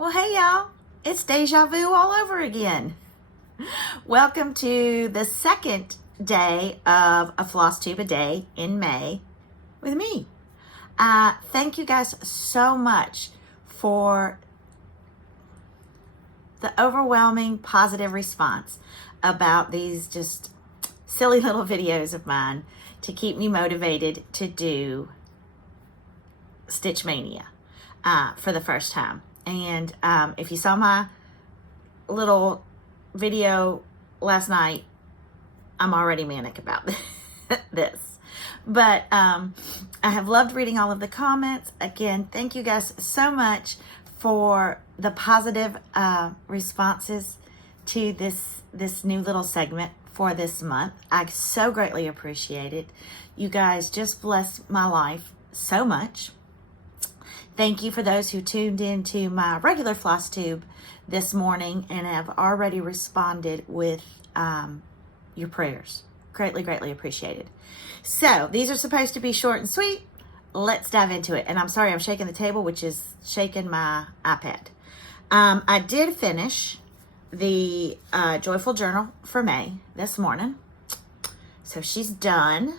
Well, hey y'all, it's deja vu all over again. Welcome to the second day of a floss tube a day in May with me. Thank you guys so much for the overwhelming positive response about these just silly little videos of mine to keep me motivated to do Stitch Mania for the first time. And if you saw my little video last night, I'm already manic about this. But I have loved reading all of the comments. Again, thank you guys so much for the positive responses to this new little segment for this month. I so greatly appreciate it. You guys just bless my life so much. Thank you for those who tuned into my regular floss tube this morning and have already responded with your prayers. Greatly, greatly appreciated. So these are supposed to be short and sweet. Let's dive into it. And I'm sorry I'm shaking the table, which is shaking my iPad. I did finish the Joyful Journal for May this morning. So she's done.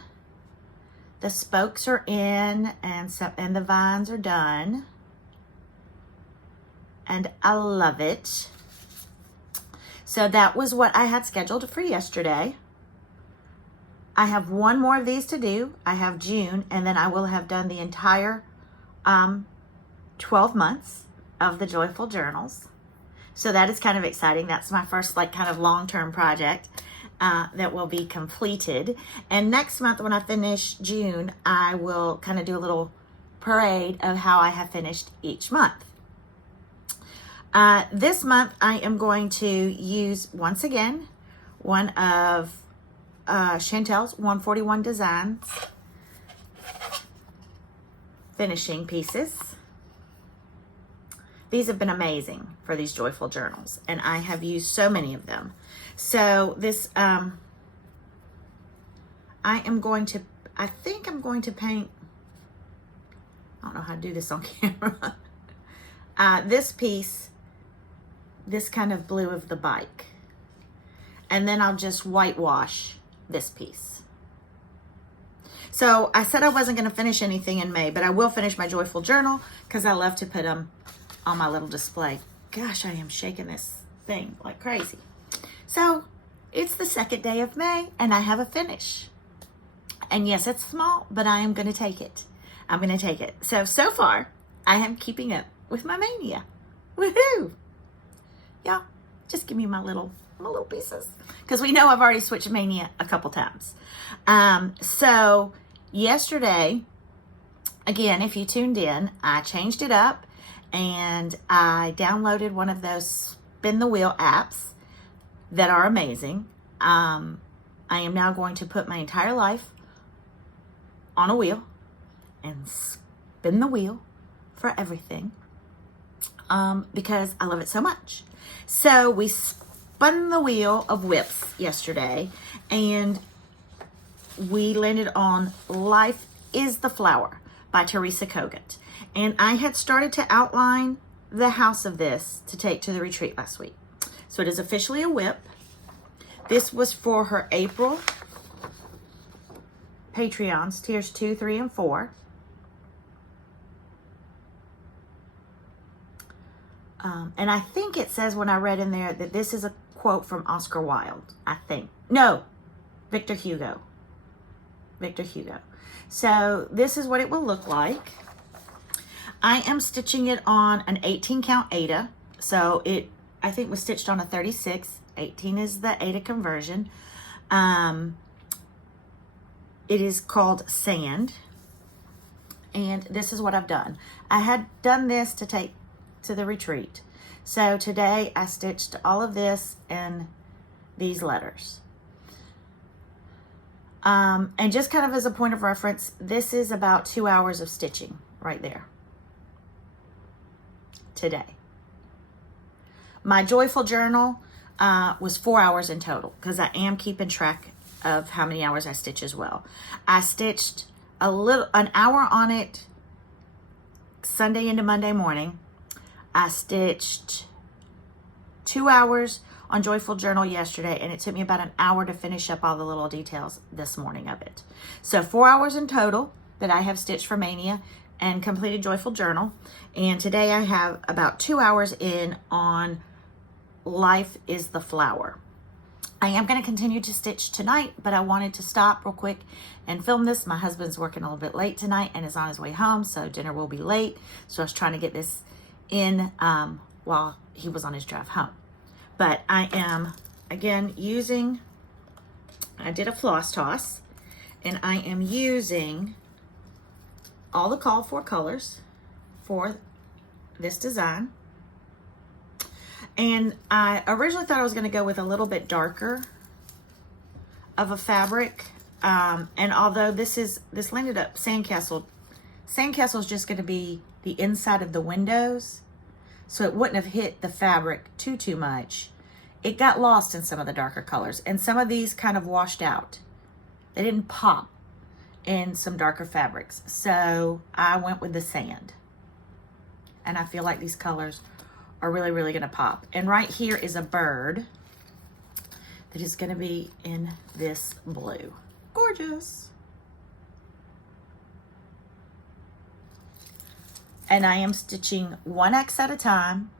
The spokes are in and the vines are done. And I love it. So that was what I had scheduled for yesterday. I have one more of these to do. I have June, and then I will have done the entire 12 months of the Joyful Journals. So that is kind of exciting. That's my first kind of long-term project that will be completed. And next month when I finish June, I will kind of do a little parade of how I have finished each month. This month I am going to use, once again, one of Chantel's 141 Designs finishing pieces. These have been amazing for these Joyful Journals, and I have used so many of them. So this, I think I'm going to paint, I don't know how to do this on camera, this piece, this kind of blue of the bike. And then I'll just whitewash this piece. So I said I wasn't going to finish anything in May, but I will finish my Joyful Journal because I love to put them on my little display. Gosh, I am shaking this thing like crazy. So it's the second day of May and I have a finish. And yes, it's small, but I am going to take it. I'm going to take it. So far, I am keeping up with my Mania. Woohoo! Yeah, just give me my little pieces. Because we know I've already switched Mania a couple times. So yesterday, again, if you tuned in, I changed it up. And I downloaded one of those spin the wheel apps that are amazing. I am now going to put my entire life on a wheel and spin the wheel for everything because I love it so much. So we spun the wheel of whips yesterday and we landed on Life is the Flower by Teresa Kogut. And I had started to outline the house of this to take to the retreat last week. So it is officially a whip. This was for her April Patreons, tiers 2, 3, and 4. And I think it says when I read in there that this is a quote from Oscar Wilde, I think. No, Victor Hugo. Victor Hugo. So this is what it will look like. I am stitching it on an 18 count Aida. So it, I think, was stitched on a 36. 18 is the Aida conversion. It is called Sand. And this is what I've done. I had done this to take to the retreat. So today I stitched all of this in these letters. And just kind of as a point of reference, this is about 2 hours of stitching right there. Today. My Joyful Journal was 4 hours in total because I am keeping track of how many hours I stitch as well. I stitched an hour on it Sunday into Monday morning. I stitched 2 hours on Joyful Journal yesterday, and it took me about an hour to finish up all the little details this morning of it. So 4 hours in total that I have stitched for Mania and completed Joyful Journal. And today I have about 2 hours in on Life is the Flower. I am going to continue to stitch tonight, but I wanted to stop real quick and film this. My husband's working a little bit late tonight and is on his way home, so dinner will be late. So I was trying to get this in while he was on his drive home. But I am, again, I did a floss toss, and I am using all the called for colors for this design. And I originally thought I was going to go with a little bit darker of a fabric. And although this landed up Sandcastle is just going to be the inside of the windows, so it wouldn't have hit the fabric too much. It got lost in some of the darker colors, and some of these kind of washed out. They didn't pop in some darker fabrics. So I went with the sand. And I feel like these colors are really, really going to pop. And right here is a bird that is going to be in this blue. Gorgeous. And I am stitching 1x at a time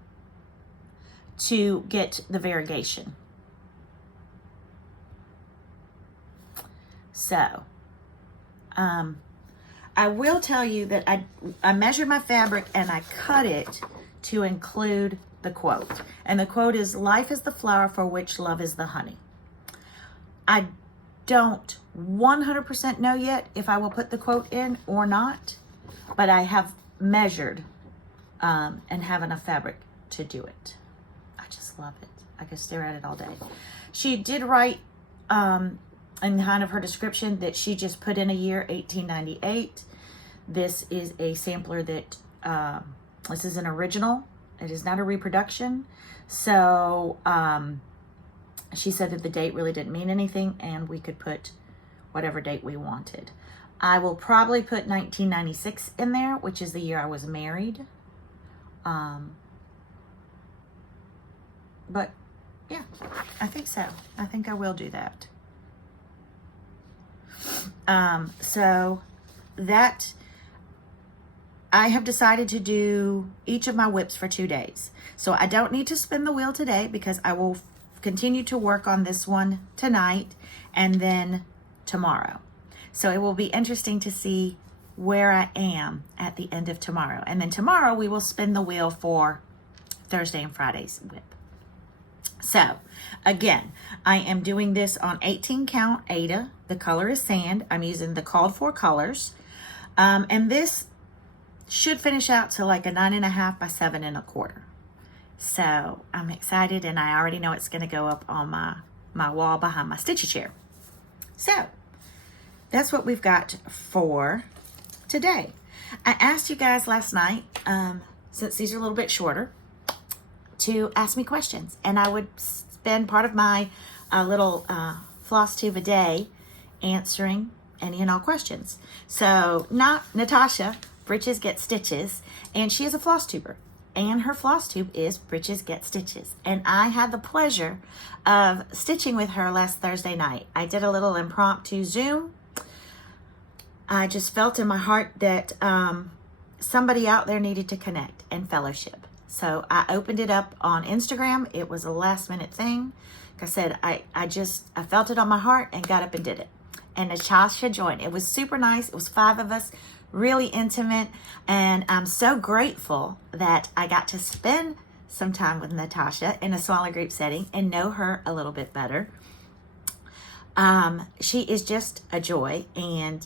to get the variegation. So, I will tell you that I measured my fabric and I cut it to include the quote. And the quote is, "Life is the flower for which love is the honey." I don't 100% know yet if I will put the quote in or not, but I have measured and have enough fabric to do it. I just love it. I could stare at it all day. She did write in kind of her description that she just put in a year, 1898. This is a sampler that, this is an original. It is not a reproduction. So she said that the date really didn't mean anything and we could put whatever date we wanted. I will probably put 1996 in there, which is the year I was married. But yeah, I think so. I think I will do that. So that I have decided to do each of my whips for 2 days. So I don't need to spin the wheel today because I will continue to work on this one tonight and then tomorrow. So it will be interesting to see where I am at the end of tomorrow. And then tomorrow we will spin the wheel for Thursday and Friday's whip. So again, I am doing this on 18 count Aida. The color is sand. I'm using the called for colors. And this should finish out to like a 9.5 by 7.25. So I'm excited, and I already know it's going to go up on my wall behind my stitchy chair. So that's what we've got for today. I asked you guys last night, since these are a little bit shorter, to ask me questions, and I would spend part of my little floss tube a day answering any and all questions. So Natasha, Britches Get Stitches, and she is a floss tuber, and her floss tube is Britches Get Stitches. And I had the pleasure of stitching with her last Thursday night. I did a little impromptu Zoom. I just felt in my heart that somebody out there needed to connect and fellowship. So I opened it up on Instagram. It was a last minute thing. Like I said, I felt it on my heart and got up and did it. And Natasha joined. It was super nice. It was 5 of us, really intimate. And I'm so grateful that I got to spend some time with Natasha in a smaller group setting and know her a little bit better. She is just a joy and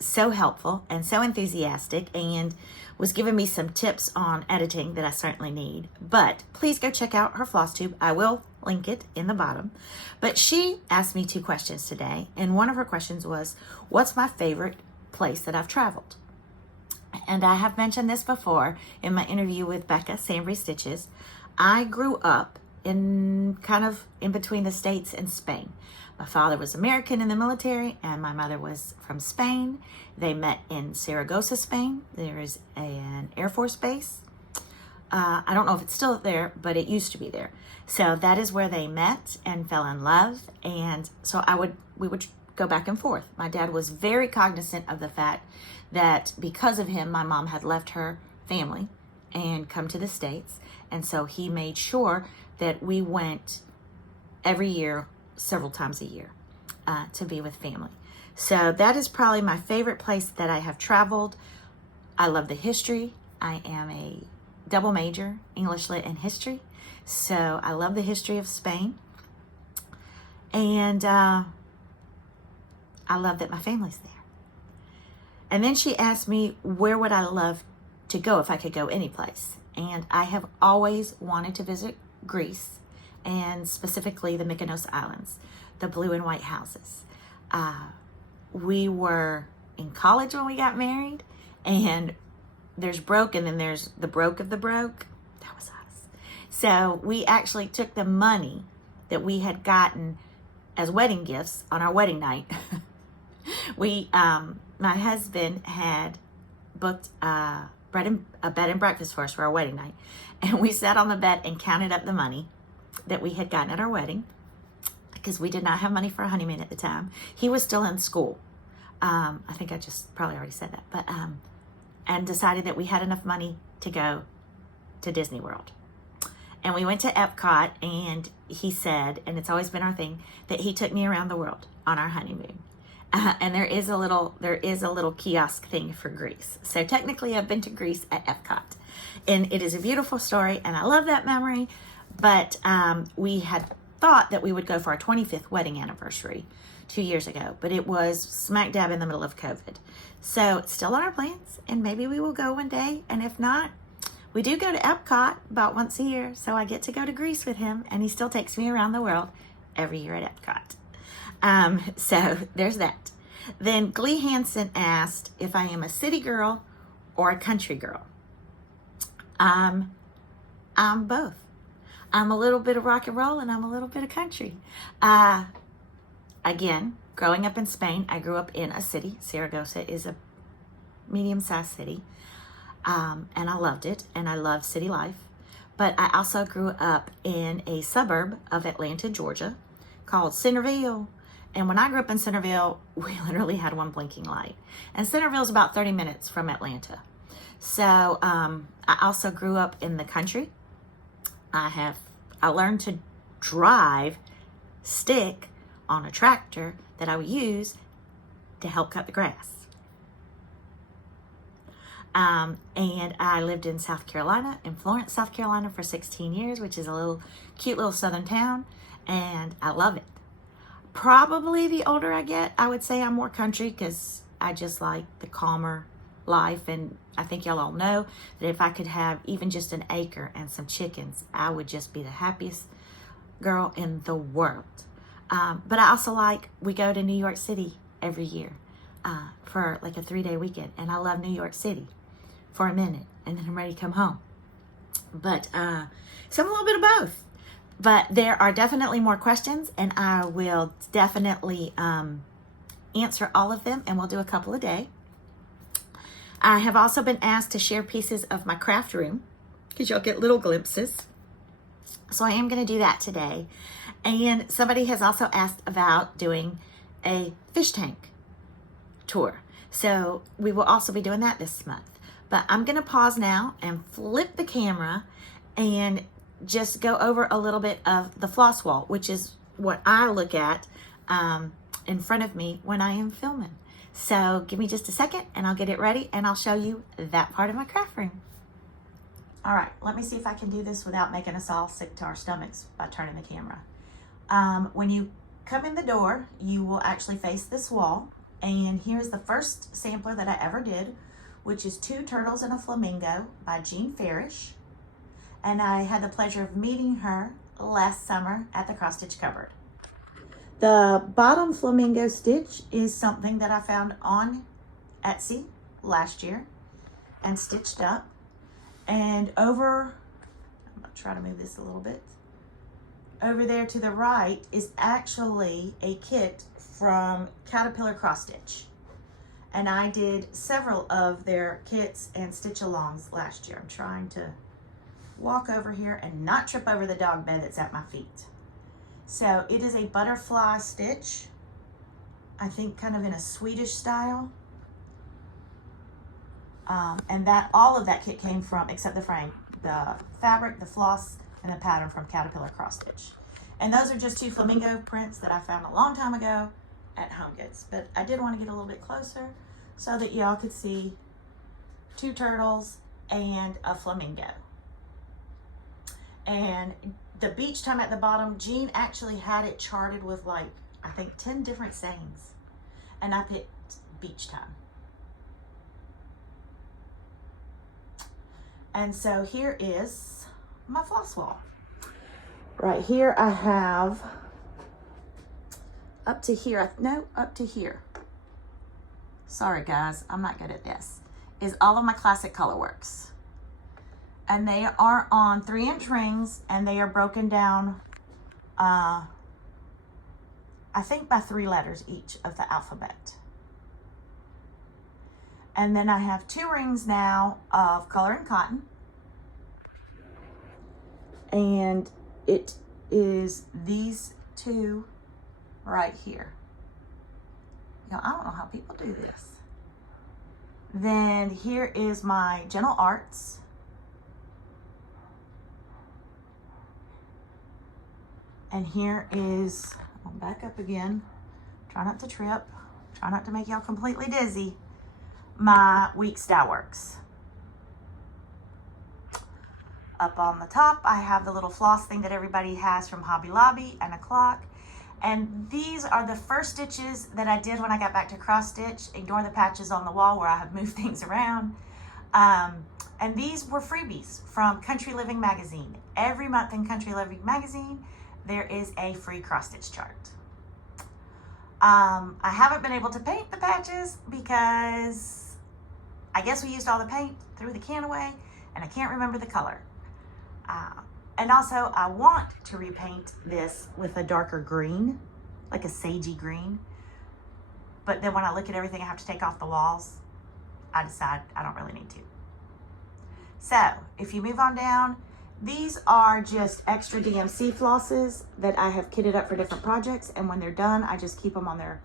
so helpful and so enthusiastic, and was giving me some tips on editing that I certainly need. But please go check out her floss tube. I will link it in the bottom. But she asked me 2 questions today, and one of her questions was, what's my favorite place that I've traveled? And I have mentioned this before in my interview with Becca, Sambry Stitches. I grew up in kind of in between the States and Spain. My father was American in the military, and my mother was from Spain. They met in Saragossa, Spain. There is an Air Force base. I don't know if it's still there, but it used to be there. So that is where they met and fell in love. And so we would go back and forth. My dad was very cognizant of the fact that because of him, my mom had left her family and come to the States. And so he made sure that we went every year, several times a year, to be with family. So that is probably my favorite place that I have traveled. I love the history. I am a double major, English Lit and History. So I love the history of Spain. And I love that my family's there. And then she asked me, where would I love to go if I could go any place? And I have always wanted to visit Greece, and specifically the Mykonos Islands, the blue and white houses. We were in college when we got married, and there's broke, and then there's the broke of the broke. That was us. So we actually took the money that we had gotten as wedding gifts on our wedding night. My husband had booked a bed and breakfast for us for our wedding night, and we sat on the bed and counted up the money that we had gotten at our wedding, because we did not have money for a honeymoon at the time. He was still in school. I think I just probably already said that, but and decided that we had enough money to go to Disney World. And we went to Epcot, and he said, and it's always been our thing, that he took me around the world on our honeymoon. And there is a little kiosk thing for Greece. So technically I've been to Greece at Epcot, and it is a beautiful story, and I love that memory. But we had thought that we would go for our 25th wedding anniversary 2 years ago, but it was smack dab in the middle of COVID. So it's still on our plans, and maybe we will go one day. And if not, we do go to Epcot about once a year. So I get to go to Greece with him, and he still takes me around the world every year at Epcot. So there's that. Then Glee Hansen asked if I am a city girl or a country girl. I'm both. I'm a little bit of rock and roll, and I'm a little bit of country. Again, growing up in Spain, I grew up in a city. Zaragoza is a medium-sized city. And I loved it, and I love city life. But I also grew up in a suburb of Atlanta, Georgia, called Centerville. And when I grew up in Centerville, we literally had one blinking light. And Centerville is about 30 minutes from Atlanta. So I also grew up in the country. I learned to drive stick on a tractor that I would use to help cut the grass. And I lived in South Carolina, in Florence, South Carolina for 16 years, which is a cute little southern town. And I love it. Probably the older I get, I would say I'm more country, because I just like the calmer life. And I think y'all all know that if I could have even just an acre and some chickens, I would just be the happiest girl in the world. But I also we go to New York City every year for like a 3-day weekend. And I love New York City for a minute, and then I'm ready to come home. But so I'm a little bit of both. But there are definitely more questions, and I will definitely answer all of them, and we'll do a couple a day. I have also been asked to share pieces of my craft room, because you'll get little glimpses. So I am going to do that today. And somebody has also asked about doing a fish tank tour. So we will also be doing that this month. But I'm going to pause now and flip the camera and just go over a little bit of the floss wall, which is what I look at in front of me when I am filming. So give me just a second, and I'll get it ready, and I'll show you that part of my craft room. All right, let me see if I can do this without making us all sick to our stomachs by turning the camera. When you come in the door, you will actually face this wall, and here's the first sampler that I ever did, which is 2 Turtles and a Flamingo by Jean Farish. And I had the pleasure of meeting her last summer at the Cross Stitch Cupboard. The bottom flamingo stitch is something that I found on Etsy last year and stitched up. And over, I'm gonna try to move this a little bit. Over there to the right is actually a kit from Caterpillar Cross Stitch. And I did several of their kits and stitch alongs last year. I'm trying to walk over here and not trip over the dog bed that's at my feet. So it is a butterfly stitch, I think kind of in a Swedish style. And that all of that kit came from, except the frame, the fabric, the floss, and the pattern from Caterpillar Cross Stitch. And those are just 2 flamingo prints that I found a long time ago at Home Goods. But I did want to get a little bit closer so that y'all could see 2 turtles and a flamingo. And the beach time at the bottom, Jean actually had it charted with like, I think 10 different sayings. And I picked beach time. And so here is my floss wall. Right here I have up to here, no, up to here. Sorry guys, I'm not good at this. Is all of my classic colorworks. And they are on 3-inch rings, and they are broken down, I think by 3 letters each of the alphabet. And then I have 2 rings now of Color and Cotton. And it is these 2 right here. You know, I don't know how people do this. Then here is my Gentle Arts. And here is, I'll back up again. Try not to trip. Try not to make y'all completely dizzy. My Weeks Dye Works. Up on the top, I have the little floss thing that everybody has from Hobby Lobby and a clock. And these are the first stitches that I did when I got back to cross stitch. Ignore the patches on the wall where I have moved things around. And these were freebies from Country Living Magazine. Every month in Country Living Magazine, there is a free cross stitch chart. I haven't been able to paint the patches because I guess we used all the paint, threw the can away, and I can't remember the color. And also I want to repaint this with a darker green, like a sagey green. But then when I look at everything I have to take off the walls, I decide I don't really need to. So if you move on down, these are just extra DMC flosses that I have kitted up for different projects. And when they're done, I just keep them on their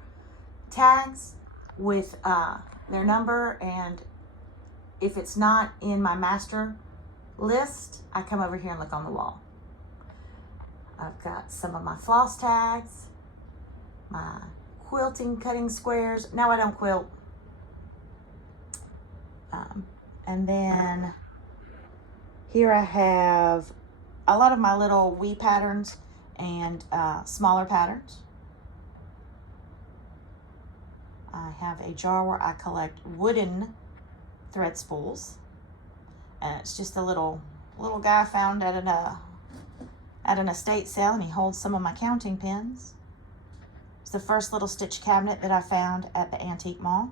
tags with their number. And if it's not in my master list, I come over here and look on the wall. I've got some of my floss tags, my quilting cutting squares. Now I don't quilt. And then here I have a lot of my little wee patterns and smaller patterns. I have a jar where I collect wooden thread spools. And it's just a little guy I found at an estate sale, and he holds some of my counting pins. It's the first little stitch cabinet that I found at the antique mall.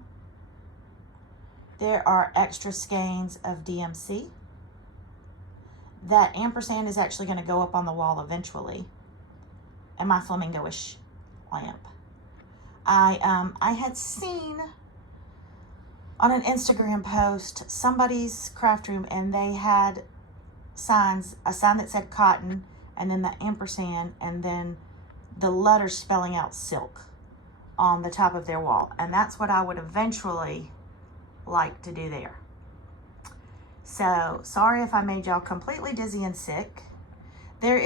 There are extra skeins of DMC. That ampersand is actually going to go up on the wall eventually. And my flamingo-ish lamp. I had seen on an Instagram post somebody's craft room, and they had signs, a sign that said cotton, and then the ampersand, and then the letters spelling out silk on the top of their wall. And that's what I would eventually like to do there. So sorry if I made y'all completely dizzy and sick. That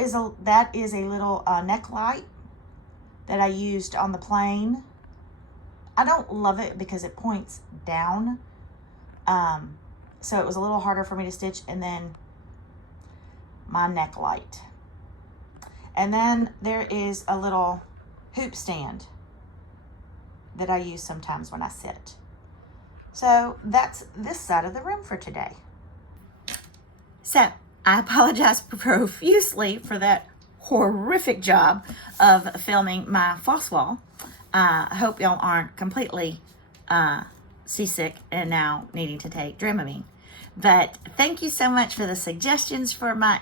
is a little neck light that I used on the plane. I don't love it because it points down. So it was a little harder for me to stitch. And then my neck light. And then there is a little hoop stand that I use sometimes when I sit. So that's this side of the room for today. So I apologize profusely for that horrific job of filming my floss wall. I hope y'all aren't completely seasick and now needing to take Dramamine. But thank you so much for the suggestions for my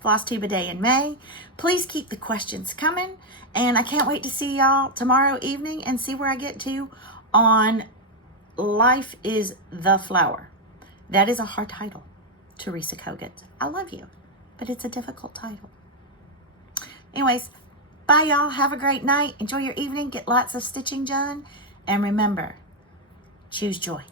floss tube a day in May. Please keep the questions coming. And I can't wait to see y'all tomorrow evening and see where I get to on Life is the Flower. That is a hard title. Teresa Kogut. I love you, but it's a difficult title. Anyways, bye y'all. Have a great night. Enjoy your evening. Get lots of stitching done. And remember, choose joy.